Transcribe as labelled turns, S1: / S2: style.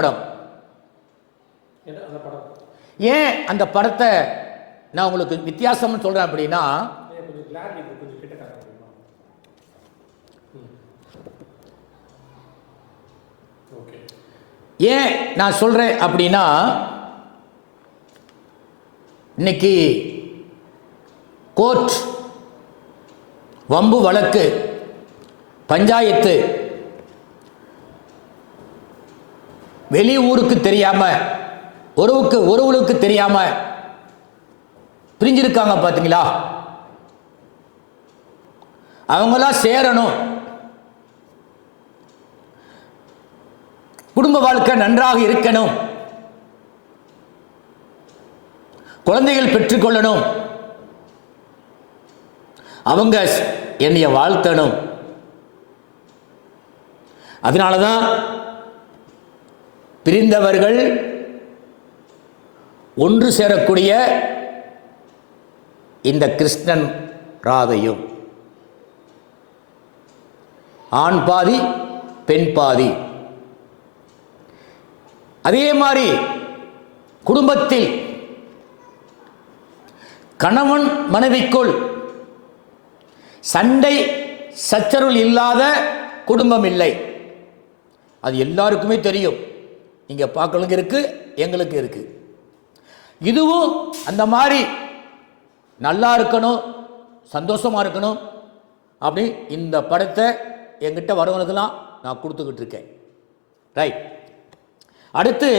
S1: படம். ஏன் அந்த படத்தை நான் உங்களுக்கு வித்தியாசம் சொல்றேன் அப்படின்னா ஏன் நான் சொல்றேன் அப்படின்னா இன்னைக்கு கோர்ட் வம்பு வழக்கு பஞ்சாயத்து வெளி ஊருக்கு தெரியாம ஒருவுக்கு உறவுகளுக்கு தெரியாம பிரிஞ்சிருக்காங்க பார்த்தீங்களா அவங்களாம் சேரணும். குடும்ப வாழ்க்கை நன்றாக இருக்கணும். குழந்தைகள் பெற்றுக்கொள்ளணும். அவங்க என்னைய வாழ்த்தணும். அதனால தான் பிரிந்தவர்கள் ஒன்று சேரக்கூடிய இந்த கிருஷ்ணன் ராதையும் ஆண் பாதி பெண் பாதி. அதே மாதிரி குடும்பத்தில் கணவன் மனைவிக்குள் சண்டை சச்சரவு இல்லாத குடும்பம் இல்லை. அது எல்லாருக்குமே தெரியும். இங்கே பார்க்கலுக்கு இருக்குது எங்களுக்கு இருக்குது இதுவும் அந்த மாதிரி நல்லா இருக்கணும் சந்தோஷமாக இருக்கணும் அப்படி இந்த படத்தை என்கிட்ட வரவனுக்கெல்லாம் நான் கொடுத்துக்கிட்டு இருக்கேன். ரைட் அடுத்து